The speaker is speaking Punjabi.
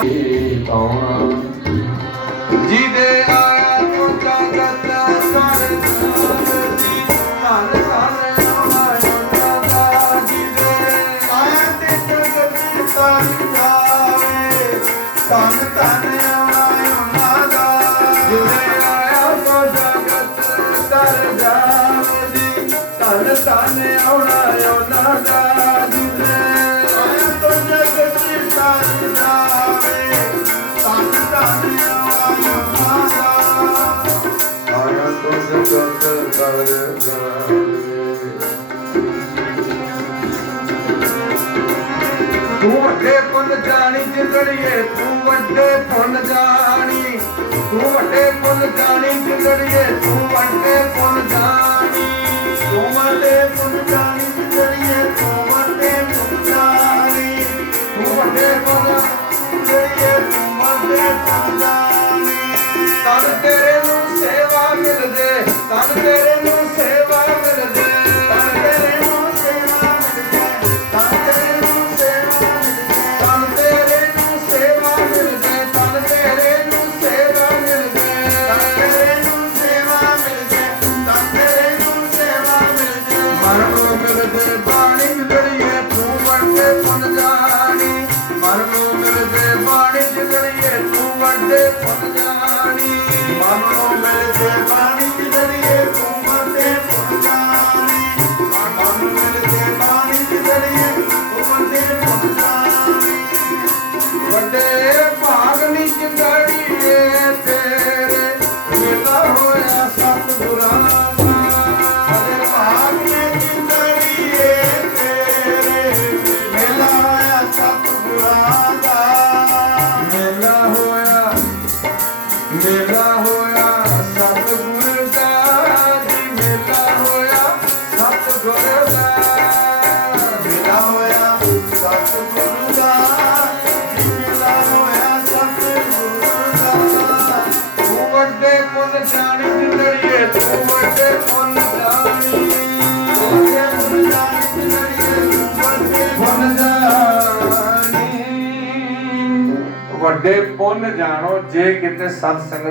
ਆਉਣਾ ਜਿਹਦੇ ਆਇਆ ਤੋ ਜਗਤ ਸਾਰੇ ਦੀ ਧਨ ਧਨ ਆਉਣਾ ਉਹਨਾਂ ਦਾ ਜਿਹਦੇ ਆਇਆ ਤੇ ਜਗਤ ਤਰ ਜਾਵੇ ਤਨ ਤਨ ਆਉਣਾ ਉਹਨਾਂ ਦਾ ਜਿਹਦੇ ਆਇਆ ਤੋ ਜਗਤ ਤਰ ਜਾਵਦੀ ਧਨ ਧਨ ਆਉਣਾ ਜਗਤ ਤਰ ਤੂੰ ਵੱਡੇ ਪੁੰਨ ਜਾਣੀ ਜਿੰਦੜੀਏ, ਤੂੰ ਵੱਡੇ ਪੁੰਨ ਜਾਣੀ। ਤੂੰ ਵੱਡੇ ਪੁੰਨ ਜਾਣੀ ਜਿੰਦੜੀਏ, ਤੂੰ ਵੱਡੇ ਪੁੰਨ ਜਾਣੀ। ਤੂੰ ਵੱਡੇ ਪੁੰਨ ਜਾਣੀ ਜੜੀਏ ਤੂੰ ਵੱਡੇ ਪੁੰਨ ਜਾਣੀ। ਤੂੰ ਵੱਡੇ ਪੁੰਨ ਜੜੀਏ ਤੂੰ ਵੱਡੇ ਪੁੰਨ ਜਾਣੀ। ਮਨ ਨੂੰ ਮਿਲ ਜੇ ਬਾਣੀ ਜੜੀਏ ਤੂੰ ਵੱਡੇ ਪੁੰਨ ਜਾਣੀ ਮਨ ਨੂੰ ਮਿਲ ਜੇ ਬਾਣੀ ਜੜੀਏ ਤੂੰ ਵੱਡੇ ਪੁੰਨ ਜਾਣੀ। ਮਨ ਨੂੰ ਮਿਲ ਬਾਣੀ ਦੀ ਤੂੰ ਵੱਡੇ ਪੁੰਨ ਜਾਣੋ ਜੇ ਕਿਤੇ ਸਤ ਸੰਗਤ ਦਾ